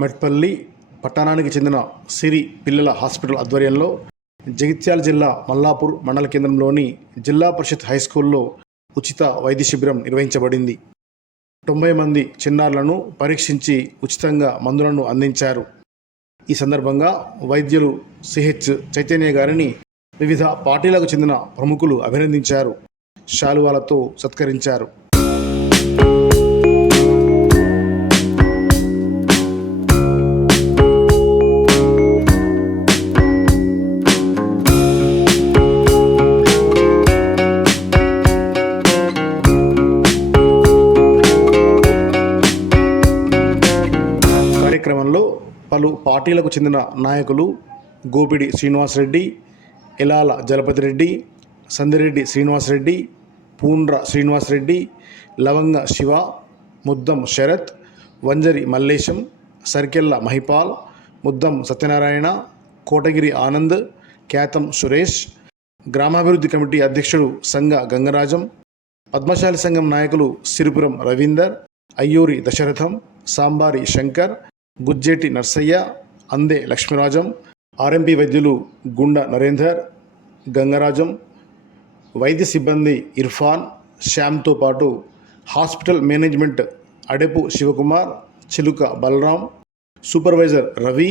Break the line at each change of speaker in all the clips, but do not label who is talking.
మెట్పల్లి పట్టణానికి చెందిన సిరి పిల్లల హాస్పిటల్ ఆధ్వర్యంలో జగిత్యాల జిల్లా మల్లాపూర్ మండల కేంద్రంలోని జిల్లా పరిషత్ హై స్కూల్లో ఉచిత వైద్య శిబిరం నిర్వహించబడింది. తొంభై మంది చిన్నారులను పరీక్షించి ఉచితంగా మందులను అందించారు. ఈ సందర్భంగా వైద్యులు సిహెచ్ చైతన్య గారిని వివిధ పార్టీలకు చెందిన ప్రముఖులు అభినందించారు. శాలువాలతో సత్కరించారు. కార్యక్రమంలో పలు పార్టీలకు చెందిన నాయకులు గోపిడి శ్రీనివాసరెడ్డి జలపతి జలపతిరెడ్డి సందిరెడ్డి శ్రీనివాసరెడ్డి పూండ్ర శ్రీనివాసరెడ్డి లవంగ శివ ముద్దం శరత్ వంజరి మల్లేశం సర్కెల్ల మహిపాల్ ముద్దం సత్యనారాయణ కోటగిరి ఆనంద్ ఖ్యాతం సురేష్ గ్రామాభివృద్ధి కమిటీ అధ్యక్షుడు సంగ గంగరాజం పద్మశాలి సంఘం నాయకులు సిరిపురం రవీందర్ అయ్యూరి దశరథం సాంబారి శంకర్ గుజ్జేటి నర్సయ్య అందే లక్ష్మీరాజం ఆర్ఎంపీ వైద్యులు గుండ నరేందర్ గంగరాజం వైద్య సిబ్బంది ఇర్ఫాన్ శ్యామ్తో పాటు hospital management Adepu Shivakumar Chiluka Balaram supervisor Ravi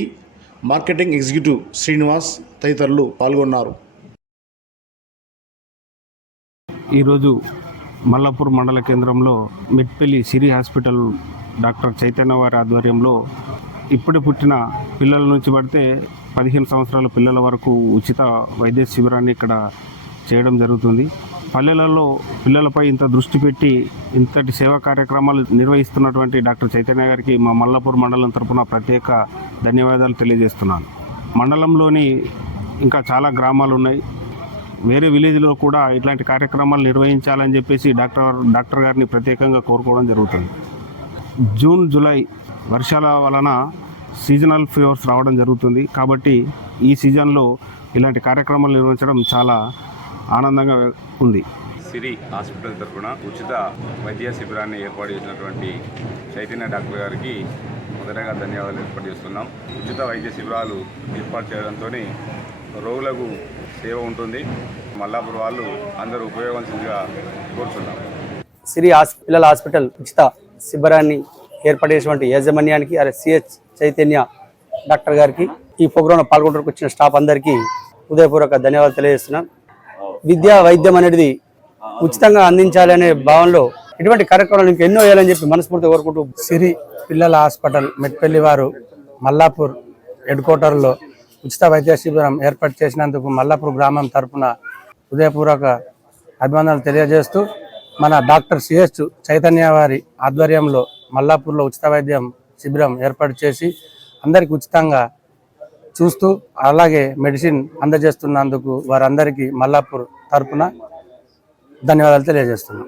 marketing executive Srinivas తదితరులు పాల్గొన్నారు.
ఈరోజు మల్లాపూర్ మండల కేంద్రంలో మిట్పల్లి సిరి హాస్పిటల్ డాక్టర్ చైతన్య వారి ఆధ్వర్యంలో ఇప్పుడు పుట్టిన పిల్లల నుంచి పడితే పదిహేను సంవత్సరాల పిల్లల వరకు ఉచిత వైద్య శిబిరాన్ని ఇక్కడ చేయడం జరుగుతుంది. పల్లెలలో పిల్లలపై ఇంత దృష్టి పెట్టి ఇంతటి సేవా కార్యక్రమాలు నిర్వహిస్తున్నటువంటి డాక్టర్ చైతన్య గారికి మా మల్లాపూర్ మండలం తరపున ప్రత్యేక ధన్యవాదాలు తెలియజేస్తున్నాను. మండలంలోని ఇంకా చాలా గ్రామాలు ఉన్నాయి. వేరే విలేజ్లో కూడా ఇట్లాంటి కార్యక్రమాలు నిర్వహించాలని చెప్పేసి డాక్టర్ డాక్టర్ గారిని ప్రత్యేకంగా కోరుకోవడం జరుగుతుంది. జూన్ జూలై వర్షాల వలన సీజనల్ ఫీవర్స్ రావడం జరుగుతుంది. కాబట్టి ఈ సీజన్లో ఇలాంటి కార్యక్రమాలు నిర్వహించడం చాలా ఆనందంగా ఉంది.
సిరి హాస్పిటల్ తరఫున ఉచిత వైద్య శిబిరాన్ని ఏర్పాటు చేసినటువంటి చైతన్య డాక్టర్ గారికి మొదటగా ధన్యవాదాలు ఏర్పాటు చేస్తున్నాం. ఉచిత వైద్య శిబిరాలు ఏర్పాటు చేయడంతో రోగులకు సేవ ఉంటుంది. మల్లాపూర్ వాళ్ళు అందరూ ఉపయోగించిందిగా కోరుతున్నాం.
సిరి హాస్ పిల్లల హాస్పిటల్ ఉచిత శిబిరాన్ని ఏర్పాటు చేసినటువంటి యాజమాన్యానికి అరే సిహెచ్ చైతన్య డాక్టర్ గారికి ఈ ప్రోగ్రాంలో పాల్గొనడానికి వచ్చిన స్టాఫ్ అందరికీ హృదయపూర్వక ధన్యవాదాలు తెలియజేస్తున్నాను విద్యా వైద్యం అనేది ఉచితంగా అందించాలి అనే భావనలో ఇటువంటి కార్యక్రమాలు ఇంకా ఎన్నో వేయాలని చెప్పి మనస్ఫూర్తిగా కోరుకుంటూ
సిరి పిల్లల హాస్పిటల్ మెట్పల్లి వారు మల్లాపూర్ హెడ్ క్వార్టర్లో ఉచిత వైద్య శిబిరం ఏర్పాటు చేసినందుకు మల్లాపూర్ గ్రామం తరఫున హృదయపూర్వక అభినందనలు తెలియజేస్తూ మన డాక్టర్ సిహెచ్ చైతన్య వారి ఆధ్వర్యంలో మల్లాపూర్లో ఉచిత వైద్యం శిబిరం ఏర్పాటు చేసి అందరికి ఉచితంగా చూస్తూ అలాగే మెడిసిన్ అందజేస్తున్నందుకు వారందరికీ మల్లాపూర్ తరపున ధన్యవాదాలు తెలియజేస్తున్నాం.